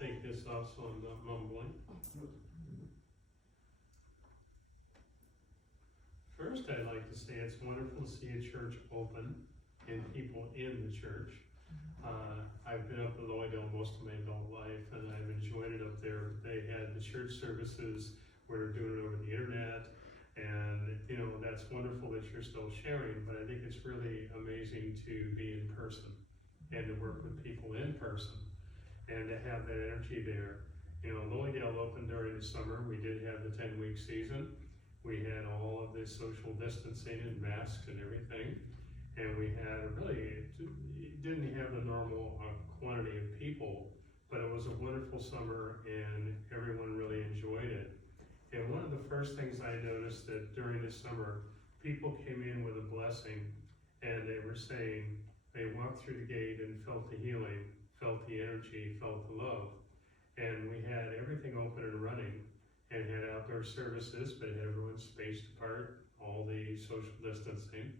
take this off so I'm not mumbling. First, I'd like to say it's wonderful to see a church open and people in the church. I've been up in Lloydale most of my adult life, and I've enjoyed it up there. They had the church services where they're doing it over the internet, and that's wonderful that you're still sharing, but I think it's really amazing to be in person and to work with people in person and to have that energy there. Lloydale opened during the summer. We did have the 10-week season. We had all of this social distancing and masks and everything. And we had it didn't have the normal quantity of people, but it was a wonderful summer and everyone really enjoyed it. And one of the first things I noticed that during the summer, people came in with a blessing, and they were saying they walked through the gate and felt the healing, felt the energy, felt the love. And we had everything open and running, and had outdoor services, but had everyone spaced apart, all the social distancing.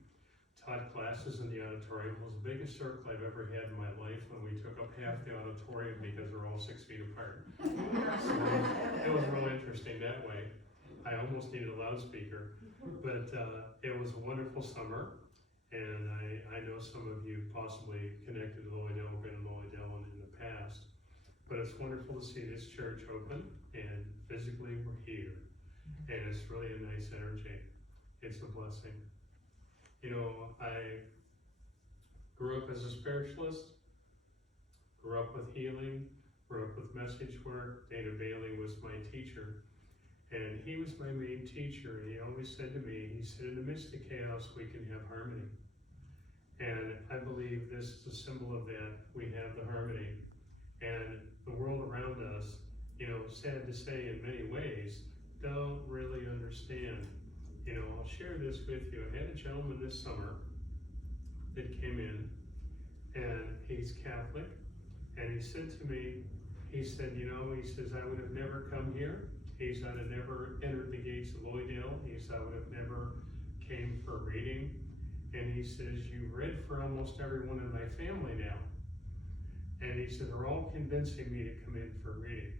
Taught classes in the auditorium. It was the biggest circle I've ever had in my life when we took up half the auditorium because they're all 6 feet apart. So it was real interesting that way. I almost needed a loudspeaker, but it was a wonderful summer, and I know some of you possibly connected to Lloydale, been in Lloydale in the past, but it's wonderful to see this church open, and physically we're here, and it's really a nice energy. It's a blessing. I grew up as a spiritualist, grew up with healing, grew up with message work. Dana Bailey was my teacher, and he was my main teacher. And he always said to me, he said, in the midst of chaos, we can have harmony. And I believe this is a symbol of that. We have the harmony. And the world around us, sad to say in many ways, don't really understand. I'll share this with you. I had a gentleman this summer that came in, and he's Catholic, and he said to me, he said, he says, I would have never come here. He said, I'd have never entered the gates of Lloydale. He said, I would have never came for a reading. And he says, you've read for almost everyone in my family now. And he said, they're all convincing me to come in for a reading.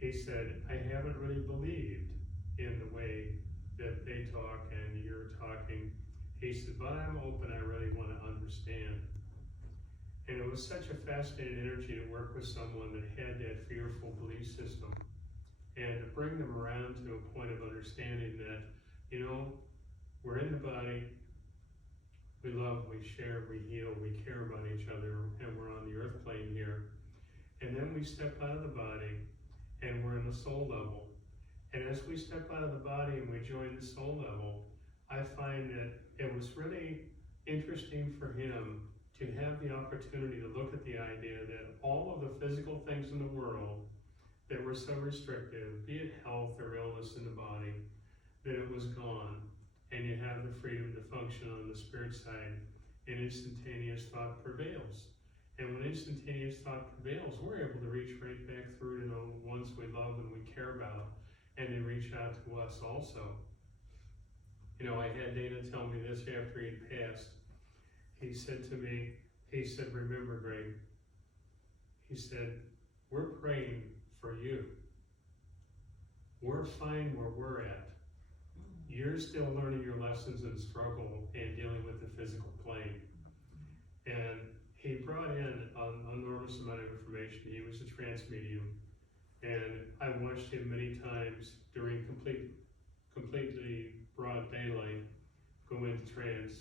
He said, I haven't really believed in the way that they talk and you're talking. He said, but I'm open, I really want to understand. And it was such a fascinating energy to work with someone that had that fearful belief system, and to bring them around to a point of understanding that, we're in the body, we love, we share, we heal, we care about each other, and we're on the earth plane here. And then we step out of the body, and we're in the soul level. And as we step out of the body and we join the soul level, I find that it was really interesting for him to have the opportunity to look at the idea that all of the physical things in the world that were so restrictive, be it health or illness in the body, that it was gone, and you have the freedom to function on the spirit side, and instantaneous thought prevails. And when instantaneous thought prevails, we're able to reach right back through to the ones we love and we care about, and they reach out to us also. I had Dana tell me this after he'd passed. He said to me, remember, Greg, he said, we're praying for you. We're fine where we're at. You're still learning your lessons and struggle and dealing with the physical plane. And he brought in an enormous amount of information. He was a trance medium. And I watched him many times during completely broad daylight go into trance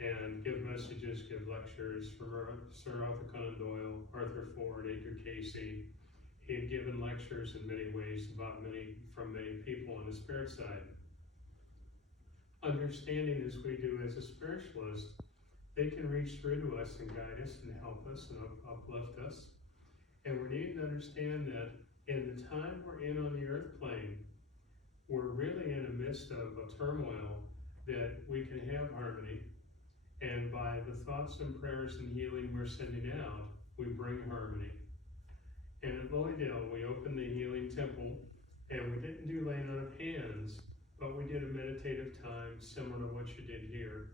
and give messages, give lectures from Sir Arthur Conan Doyle, Arthur Ford, Edgar Casey. He had given lectures in many ways from many people on the spirit side. Understanding as we do as a spiritualist, they can reach through to us and guide us and help us and uplift us. And we need to understand that in the time we're in on the earth plane, we're really in the midst of a turmoil that we can have harmony. And by the thoughts and prayers and healing we're sending out, we bring harmony. And at Lloydale, we opened the healing temple, and we didn't do laying on of hands, but we did a meditative time similar to what you did here.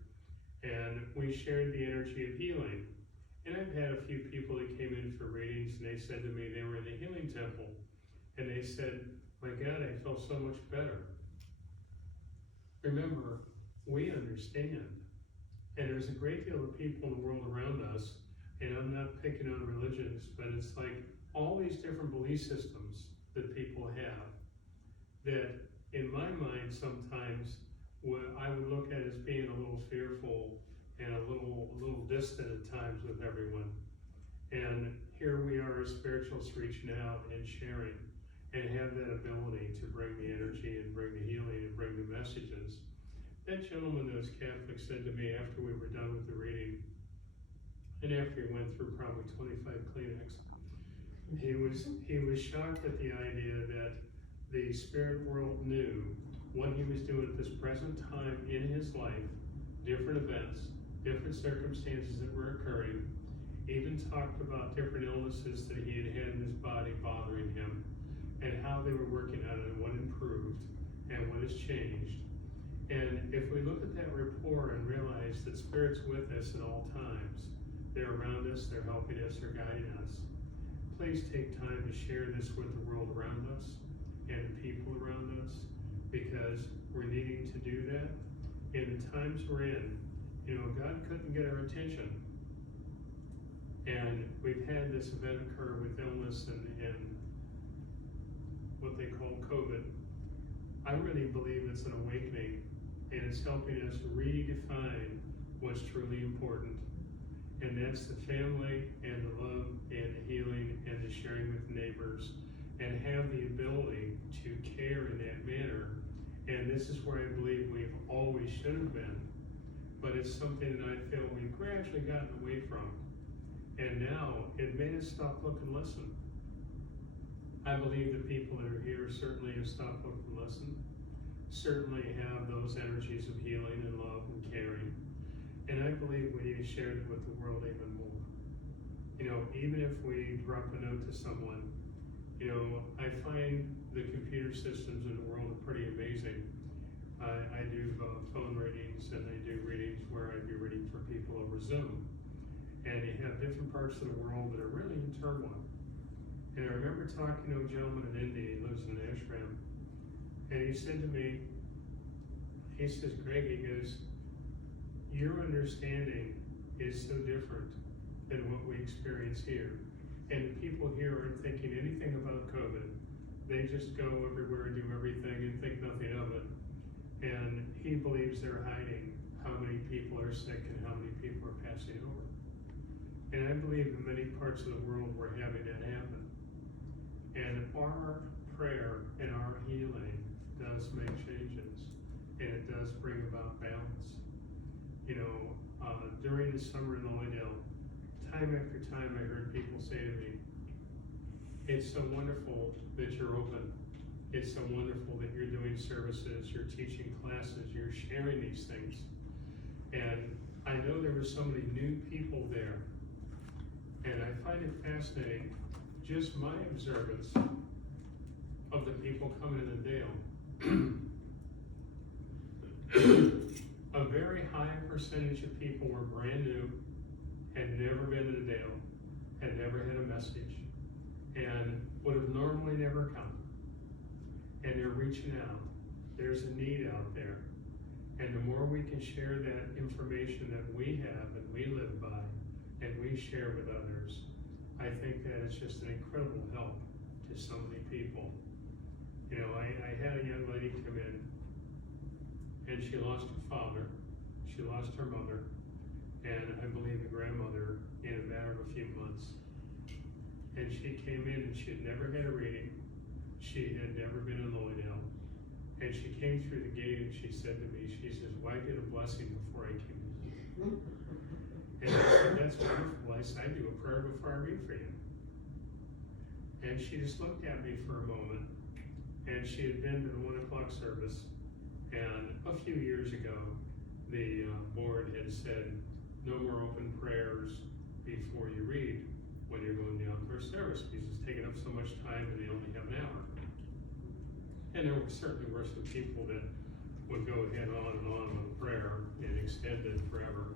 And we shared the energy of healing. And I've had a few people that came in for readings ladies, and they said to me they were in the healing temple, and they said, my God, I felt so much better. Remember, we understand, and there's a great deal of people in the world around us, and I'm not picking on religions, but it's like all these different belief systems that people have, that in my mind sometimes what I would look at as being a little fearful and a little distant at times with everyone. And here we are as spiritualists reaching out and sharing and have that ability to bring the energy and bring the healing and bring the messages. That gentleman that was Catholic said to me after we were done with the reading, and after he went through probably 25 Kleenex, he was shocked at the idea that the spirit world knew what he was doing at this present time in his life, different events, different circumstances that were occurring, even talked about different illnesses that he had in his body bothering him, and how they were working on it and what improved and what has changed. And if we look at that rapport and realize that Spirit's with us at all times, they're around us, they're helping us, they're guiding us, please take time to share this with the world around us and the people around us, because we're needing to do that. In the times we're in, God couldn't get our attention. And we've had this event occur with illness and what they call COVID. I really believe it's an awakening, and it's helping us redefine what's truly important. And that's the family and the love and the healing and the sharing with neighbors, and have the ability to care in that manner. And this is where I believe we've always should have been, but it's something that I feel we've gradually gotten away from. And now it made us stop, look, and listen. I believe the people that are here certainly have stopped, look, and listen, certainly have those energies of healing and love and caring. And I believe we need to share it with the world even more. Even if we drop a note to someone, I find the computer systems in the world are pretty amazing. I do phone readings, and I do readings where I do reading for people over Zoom. And you have different parts of the world that are really in turmoil. And I remember talking to a gentleman in India, he lives in an ashram, and he said to me, he says, Greg, he goes, your understanding is so different than what we experience here. And the people here aren't thinking anything about COVID. They just go everywhere and do everything and think nothing of it. And he believes they're hiding how many people are sick and how many people are passing over. And I believe in many parts of the world we're having that happen. And our prayer and our healing does make changes, and it does bring about balance. During the summer in Lloydale, time after time I heard people say to me, it's so wonderful that you're open. It's so wonderful that you're doing services, you're teaching classes, you're sharing these things. And I know there were so many new people there. And I find it fascinating, just my observance of the people coming in the Dale. A very high percentage of people were brand new, had never been to the Dale, had never had a message, and would have normally never come. And they're reaching out. There's a need out there. And the more we can share that information that we have and we live by, and we share with others, I think that it's just an incredible help to so many people. I had a young lady come in, and she lost her father, she lost her mother, and I believe a grandmother in a matter of a few months. And she came in and she had never had a reading, she had never been in Lloydale, and she came through the gate and she said to me, she says, well, I did a blessing before I came in. And I said, that's wonderful. I said, I do a prayer before I read for you. And she just looked at me for a moment, and she had been to the 1 o'clock service, and a few years ago, the board had said, no more open prayers before you read when you're going down for service, because it's taking up so much time and they only have an hour. And there certainly were some people that would go ahead on and on with prayer and extend it forever.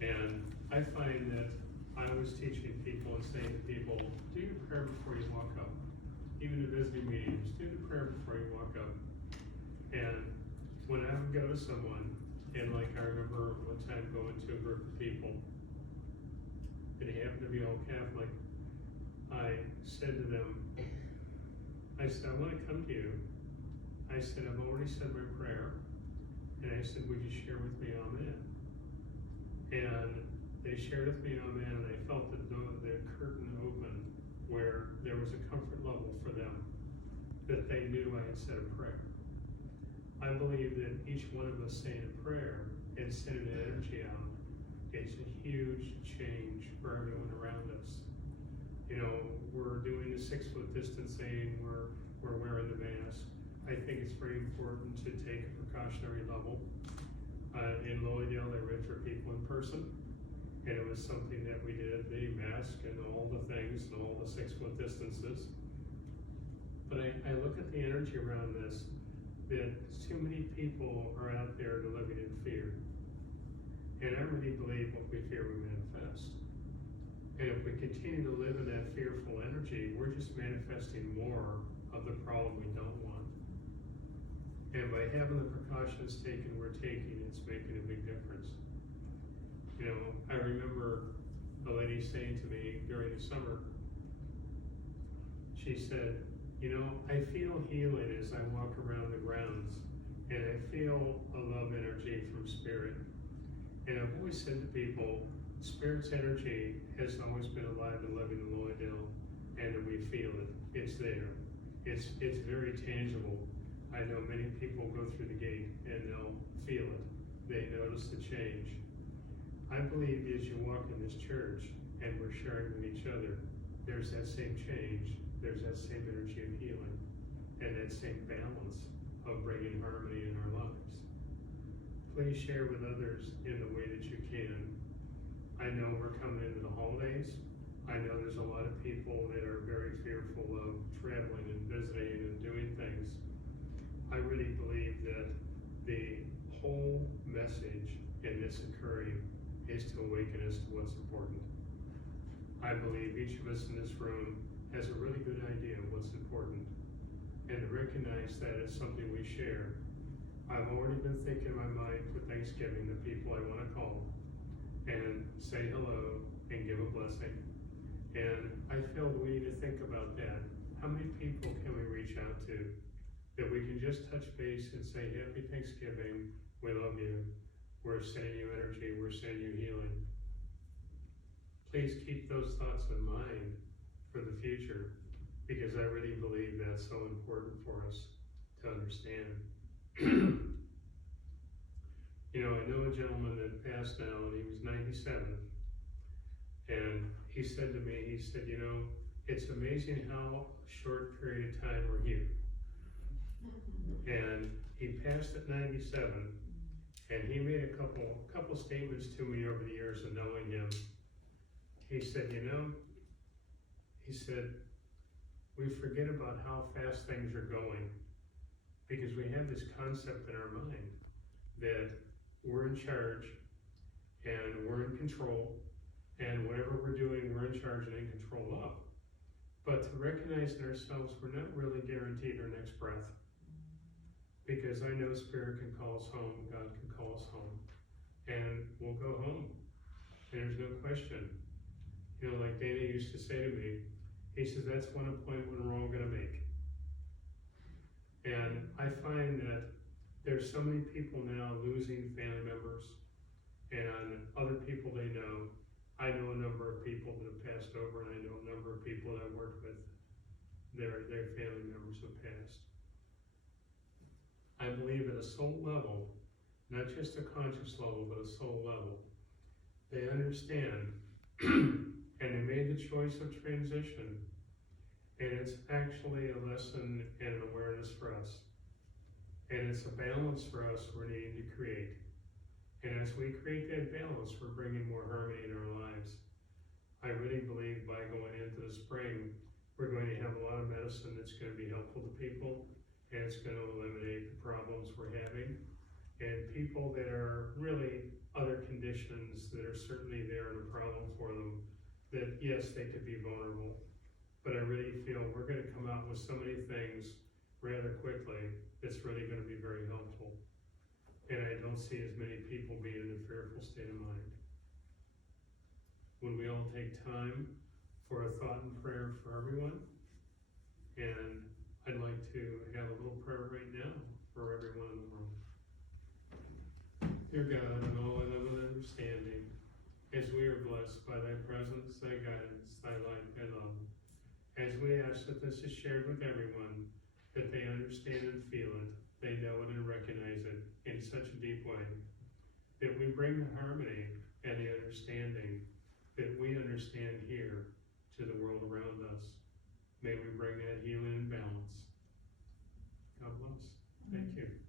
And I find that I was teaching people and saying to people, do your prayer before you walk up. Even to visiting mediums, do the prayer before you walk up. And when I would go to someone, and like I remember one time going to a group of people, and they happened to be all Catholic, I said to them, I said, I want to come to you. I said, I've already said my prayer. And I said, would you share with me Amen? And they shared with me Amen, and I felt the curtain open where there was a comfort level for them, that they knew I had said a prayer. I believe that each one of us saying a prayer and sending an energy out is a huge change for everyone around us. You know, we're doing the 6 foot distancing, we're wearing the mask. I think it's very important to take a precautionary level. In Lloydale, I read for people in person, and it was something that we did, the mask and all the things and all the 6 foot distances. But I look at the energy around this, that too many people are out there living in fear. And I really believe what we fear we manifest. And if we continue to live in that fearful energy, we're just manifesting more of the problem we don't want. And by having the precautions we're taking, it's making a big difference. You know, I remember a lady saying to me during the summer, she said, you know, I feel healing as I walk around the grounds, and I feel a love energy from Spirit. And I've always said to people, Spirit's energy has always been alive and living in Lloydale, and that we feel it. It's there. It's very tangible. I know many people go through the gate and they'll feel it. They notice the change. I believe as you walk in this church and we're sharing with each other, there's that same change, there's that same energy of healing, and that same balance of bringing harmony in our lives. Please share with others in the way that you can. I know we're coming into the holidays. I know there's a lot of people that are very fearful of traveling and visiting and doing things. I really believe that the whole message in this occurring is to awaken us to what's important. I believe each of us in this room has a really good idea of what's important, and to recognize that it's something we share. I've already been thinking in my mind for Thanksgiving the people I want to call and say hello and give a blessing. And I feel we need to think about that. How many people can we reach out to that we can just touch base and say, Happy Thanksgiving, we love you, we're sending you energy, we're sending you healing. Please keep those thoughts in mind for the future, because I really believe that's so important for us to understand. You know, I know a gentleman that passed now, and he was 97, and he said to me, he said, you know, it's amazing how short period of time we're here. And he passed at 97, and he made a couple statements to me over the years of knowing him. He said, you know, he said, we forget about how fast things are going, because we have this concept in our mind that we're in charge and we're in control, and whatever we're doing, we're in charge and in control of. But to recognize in ourselves, we're not really guaranteed our next breath. Because I know Spirit can call us home, God can call us home, and we'll go home. And there's no question. You know, like Dana used to say to me, he says, that's one appointment we're all gonna make. And I find that there's so many people now losing family members and other people they know. I know a number of people that have passed over, and I know a number of people that I worked with, their family members have passed. I believe at a soul level, not just a conscious level, but a soul level, they understand and they made the choice of transition, and it's actually a lesson and an awareness for us. And it's a balance for us we're needing to create. And as we create that balance, we're bringing more harmony in our lives. I really believe by going into the spring, we're going to have a lot of medicine that's going to be helpful to people, and it's going to eliminate the problems we're having. And people that are really other conditions that are certainly there and a problem for them, that yes, they could be vulnerable, but I really feel we're gonna come out with so many things rather quickly that's really gonna be very helpful. And I don't see as many people being in a fearful state of mind. When we all take time for a thought and prayer for everyone, and I'd like to have a little prayer right now for everyone in the room. Dear God, in all thy love and understanding, as we are blessed by thy presence, thy guidance, thy light, thy love, as we ask that this is shared with everyone, that they understand and feel it, they know it and recognize it in such a deep way, that we bring the harmony and the understanding that we understand here to the world around us. May we bring that healing and balance. God bless. Thank you.